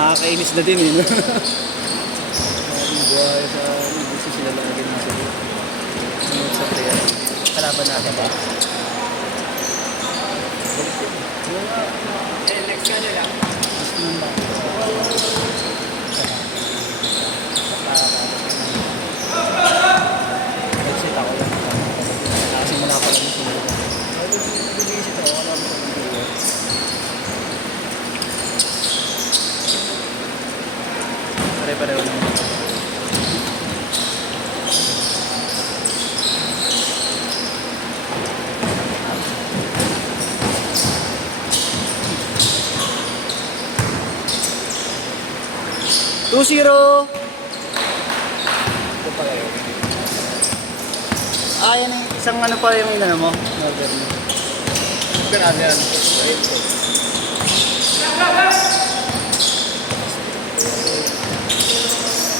Nakakainis na din eh. No? Buhay sa gusto sila lang din nasa dito. Sa player. Kalaban natin ba? Next ka nyo lang. Gusto nang ba? Exit ako lang. Kasi mula pa lang ito. Exit ako. Wala mo sa video. Pare-pareho lang. Two zero. Ito pala yun. Ah, yan yung isang ano pa yung inano mo. Order mo. Grabe yan.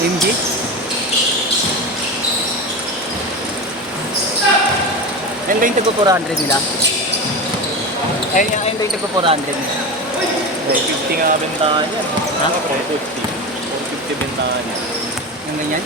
MG? Ayun ba yung tagpo 400 nila? Ayun ba yung tagpo 400 nila? 50 nga bentahan yan. Ha? 450. 450 bentahan yan. Yung ganyan?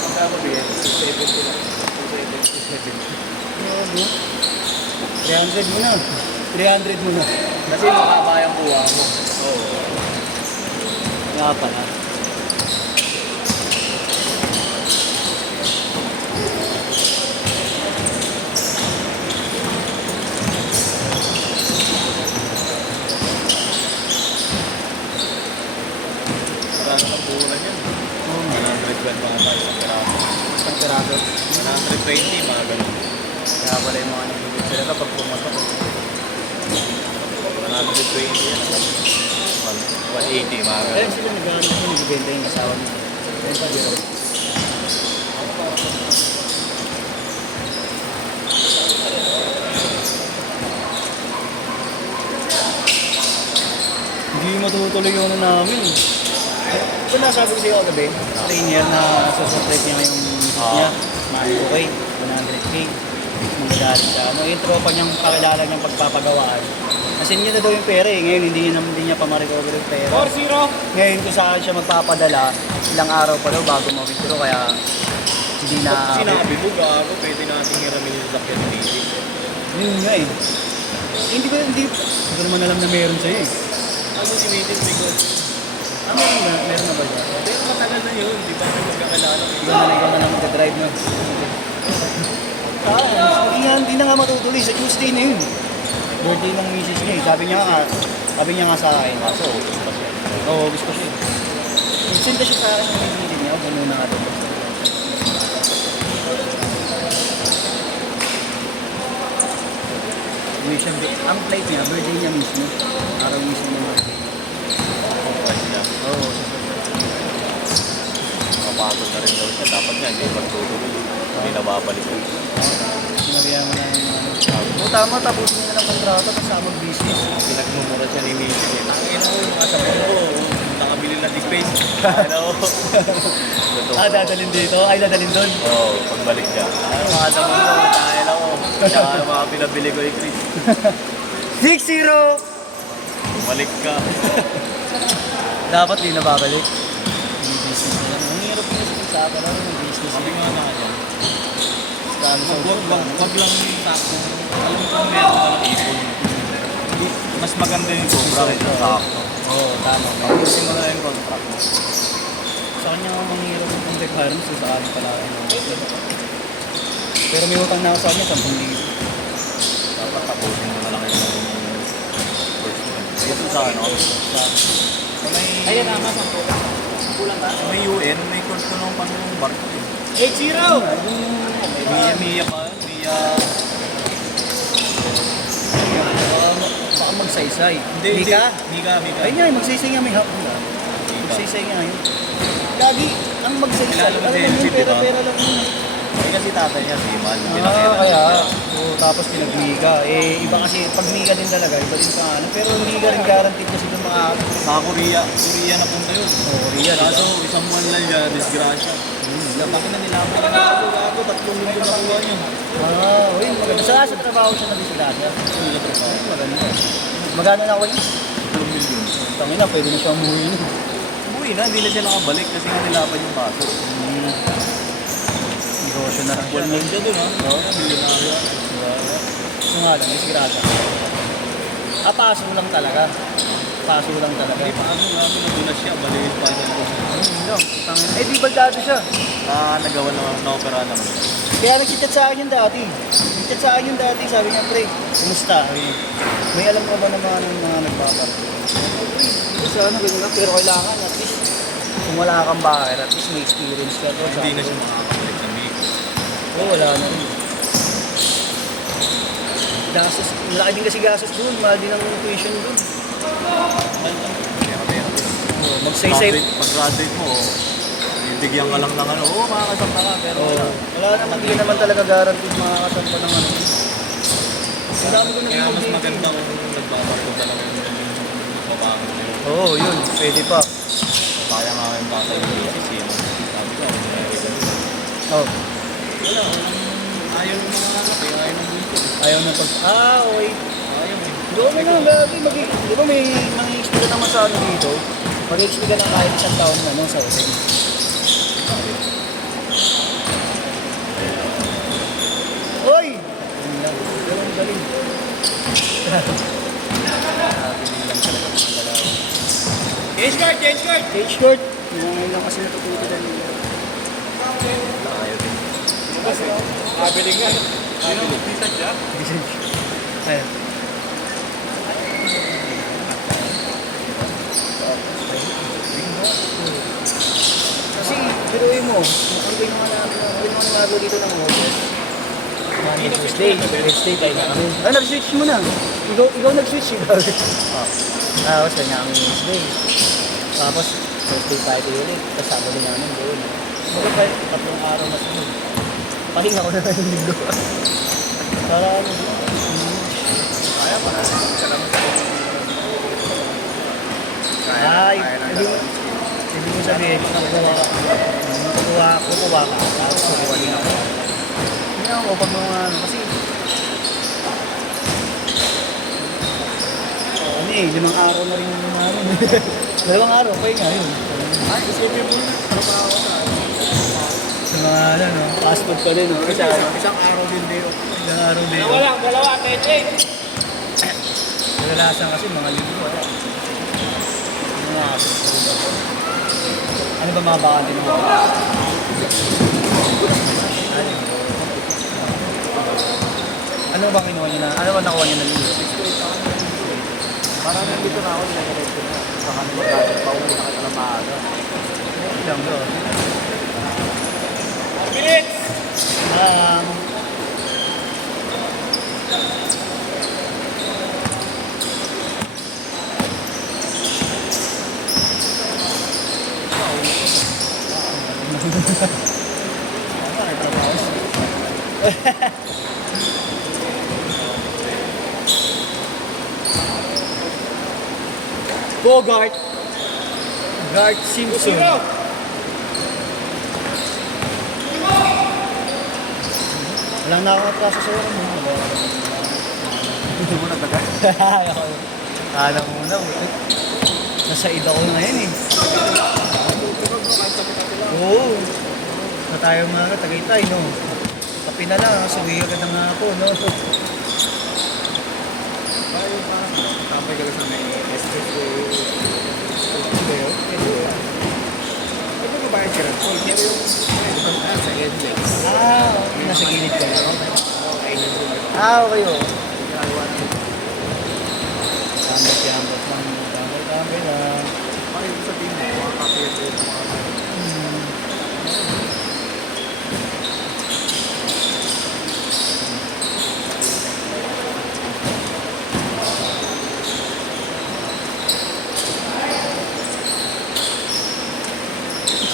Ang kaya mabigay? 270 lang. 270. 300 muna. 300 muna. Kasi makaba yung kuha mo. Oo. Nga pala. Marami ang bulan yan. 100 mga tayo sa peraso. Isang piraso. 120, mga ganun. Kaya pala yung mga nagigit sila kapag pumatok. 120 yan. 180, mga Ayun ganun. sila nag-ano ko, nagbibenta yung asawa mo. Ayun pa, biro. Hindi matutuloy yung ano namin. Ito nasabi ko sa'yo kagabi, trainer na susupport niya ngayong niya. Okay, 100k. Manggagaling siya. Ano, yung tropa niyang kakilala niyang pagpapagawaan. Kasi niya na daw yung pera eh. Ngayon hindi niya pa ma-recover yung pera. 4-0. Ngayon kung saan siya magpapadala, ilang araw pa daw bago ma-withdraw kaya hindi na... Sinabi mo, gago, pwede natin hiramin yung sakyan ni David. Yun nga eh. Hindi ko naman alam na meron sa'yo eh. Ano si David, because Meron na ba dyan? pero matagal na yun, di ba? Nagkakilala ko. Ikaw na lang mag-drive na. Hindi na nga matutuloy. Sa Tuesday na yun. Birthday ng misis niya eh. Sabi niya nga sa akin. Kaso, oo, gusto siya eh. Send na siya sa akin ng hindi niya. Puno na nga doon. Ang flight niya, birthday niya mismo. Araw mismo ng birthday. Oo. Kapagod na rin daw siya. Dapat nga, hindi magtutuloy. Hindi na babalik ko. Sinabihan mo na yung ano. Tama, tapusin niya ng kontrata tapos mag-business. Pinagmumura siya ni Mason eh. Tangin mo, yung kasama ko. Nakabili na disgrace. Ano? Dadalhin dito? Ay, dadalhin doon? Oo, pagbalik siya. Ano mga kasama ko, tangin ako. Siya ang mga pinabili ko ni Chris. 6-0! Balik ka. Dapat di na babalik. Yung business na yan. Ang hirap yung usapan na yung business. Sabi nga na kanya. Kano sa Wag lang yung sakto. Alam ko meron ka ng ipon. Mas maganda yung sobra rin sa sakto. Oo, tama. Ayusin mo na yung contract mo. Sa kanya nga manghirap yung requirements sa akin pala. Pero may utang na ako sa kanya, 10,000. Dapat tapusin mo na lang yung first one. Ito sa ano? Sa may... Ayun na, mas ang kulang ba? Sa may UN, may course ko nung pang barko. 8-0! Mia pa. Mia... Baka magsaysay. Hindi. Mika? Mika. Ayun nga, magsaysay nga may hapon na. Magsaysay nga yun. Lagi, ang magsaysay. Kilala mo Alam si mo, LG, di ba? pera lang yun. Eh kasi tatay niya, si Man. Kaya. Oo, tapos pinag-Mika. Eh, iba kasi, pag Mika din talaga, iba din pa ano. Pero hindi ka rin guaranteed kasi itong mga... Sa Korea. Korea na punta yun. Korea, Kaso isang buwan lang niya, disgrasya. Laki na nila ako. Ako, 3 linggo nakuha niya. uy, maganda. Sa trabaho siya na din sa dati. Maganda. Magkano na ako yun? 2 million. Tangin na, pwede na siya umuwi nun. Umuwi na, hindi na siya nakabalik kasi nga nilaban yung baso. Negosyo na lang siya. 1 million siya dun ha. Oo, milyonaryo. Gusto nga lang, disgrasa. Paso lang talaga. Paso lang talaga. Hindi pa ano namin nadulas siya, balik pa niya ko. Ayun lang, tangin. Eh, di baldado siya. Nagawa na opera naman. Kaya nag-chat sa akin yung dati. Nag-chat sa akin yung dati, sabi niya, pre, kumusta? Sabi niya, may alam ka ba naman ng mga nagbabar? Hindi sana, ganyan lang. Pero kailangan, at least, kung wala kang bakit, at least may experience ka to. Hindi na siya makakabalik sa May. Oo, wala na rin. Gastos, malaki din kasi gastos doon, mahal din ang tuition doon. Pera. Magsaysay. Pag-graduate mo, bibigyan ka lang ng ano, makakasampa ka, pero Wala naman, hindi naman talaga guaranteed makakasampa ng ano. Ang dami ko kaya naging mas maganda kung nagbabarko talaga yung babangon mo. Oo, yun, pwede pa. Kaya nga yung bata yung basis yun. Sabi ko, Oh, wala, ayaw ng mga anak, ayaw ng dito. ayaw na pag... okay. Ayaw eh. Doon na nga, gabi, di ba may mga-explain naman sa ano dito? Mag-explain ka na kahit isang taon na, no, sa hotel. Hoy! Yun lang, ganun galing. Grabe lang talaga mga dalawa. Change card! Stage court! Ngayon lang kasi natututo na nila. Ayaw din. Kabiling nga. Sino? Pisa siya? Ayan. Kasi, biruin mo, ang pinanganalo dito ng August. Monday, Tuesday, Wednesday tayo na kami. Ah, nag-switch mo na. Ikaw nag-switch, ikaw. Tapos, kanya ang Wednesday. Tapos, Thursday tayo ulit. Tapos, Saturday namin doon. Mga kahit 3 araw na sunod. Pahinga ko na lang yung linggo. Para ano, Kaya pa na. ay, hindi mo sabihin, kukuha ka, tapos kukuha din ako. Hindi ako, pag mga ano, kasi, ano eh, 5 araw na rin yung ano. 2 araw, pahinga yun. Ay, isipin mo na. Ano pa ako sa Sa mga ano, no, fast food pa rin, no? isang araw din din. Isang araw din. Dalawa, tete. Kadalasan kasi mga linggo, wala. Mga ano ba mga bakante mo? Ano ba kinuha niya na? Ano ba nakuha niya na linggo? Parang nandito na ako, nag-record ko na. Baka naman dati, pauwi na kita na maaga. Ilang bro? Minutes! Bogart Gart Simpson. Walang nakakatraso sa'yo mo. Hindi mo nagdagan. Kala mo na, nasa ida ko ngayon eh. Oo. Na tayo mga Tagaytay, no? Kapi na lang, suwi agad na nga ako, no? Tambay ka sa may SSO. Ano ba ba yung Gerard Paul? Kaya yung sa Edlex. Okay, nasa gilid ka lang. Okay. Okay, oh. Ginagawa natin. Tambay lang. Tambay lang. Bakit ibig sabihin mo? Mga kapit yung mga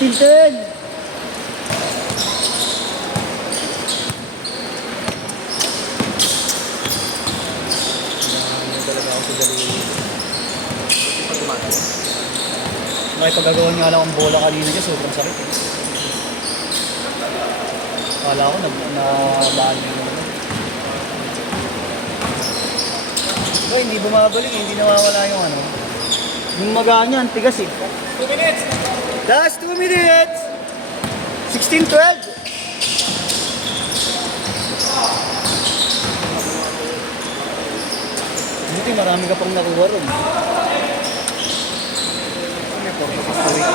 Stilton! Talaga ako sa daliri. pag gumagano. Nakipagagawa niya lang ang bola kanina niya, sobrang sakit eh. Kala ko na bali yung Uy, hindi bumabalik, hindi nawawala yung ano. Yung magaan niya, ang tigas eh. 2 minutes! Last 2 minutes! 16-12! Buti marami ka pang nakuha ron. May purpose to it.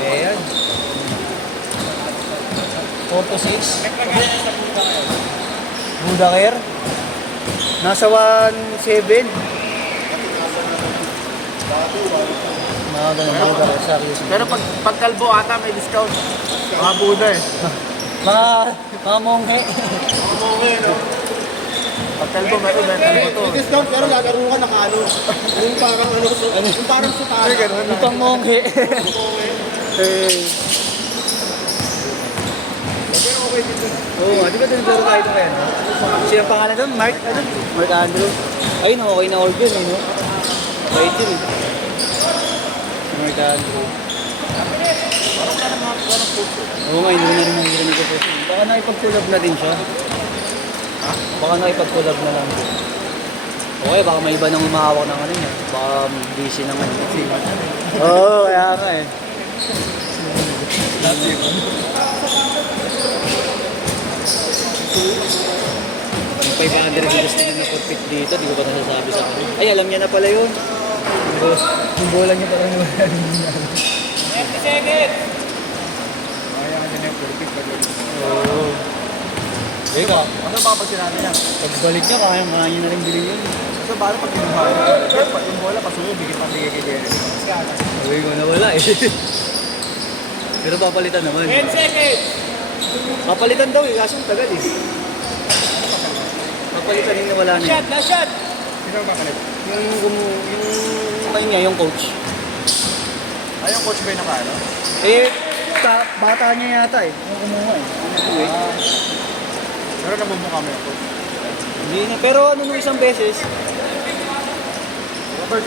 Ayan. 4 to 6. Buda Care. Nasa 1.7. Mga ganun Buda Care sa akin. Pero pag kalbo ata may discount. Mga Buda eh. Mga monghe. Pag kalbo may kalbo to. May discount pero lalaro ka nakalo. Yung parang ano, yung parang sutana. Yung pang monghe. Pero okay dito. Oo, di ba doon naglaro tayo ito kaya? Sino ang pangalan doon? Mark? Ano? Mark Andrew. Ayun, okay na order eh, no? Bait yun eh. Mark Andrew. Oo nga, hindi na rin nangyayon ko po. Baka nakipag-collab na din siya. Ha? Baka nakipag-collab na lang din. Okay, baka may iba nang umahawak ng ano niya. Baka busy naman. Oo, kaya nga eh. Yung 500 kilos na na-perfect dito, di ko pa nasasabi sa kanya. Ay, alam niya na pala yun. Yung bola niya pala naman. 30 seconds! Kaya ka na yung perfect pag Oo. Eh ka, Ano ba pag sinabi niya? pagbalik niya, kaya niya na rin bilhin yun. So paano pag kinuha? Pero pag yung bola pasuyo, bigit pang bigay kay Derek. Uy, ko nawala eh. Pero papalitan naman. 10 seconds! Papalitan daw eh, kaso ang tagal eh. Papalitan yung nawala na yun. Last shot! Sino ang makalit? Yung ayun nga, yung coach. Ay, yung coach ba yung nakaano? Eh, bata niya yata eh. Yung kumuha eh. Pero namumukha mo yung coach. Hindi na. Pero ano nung isang beses, Robert,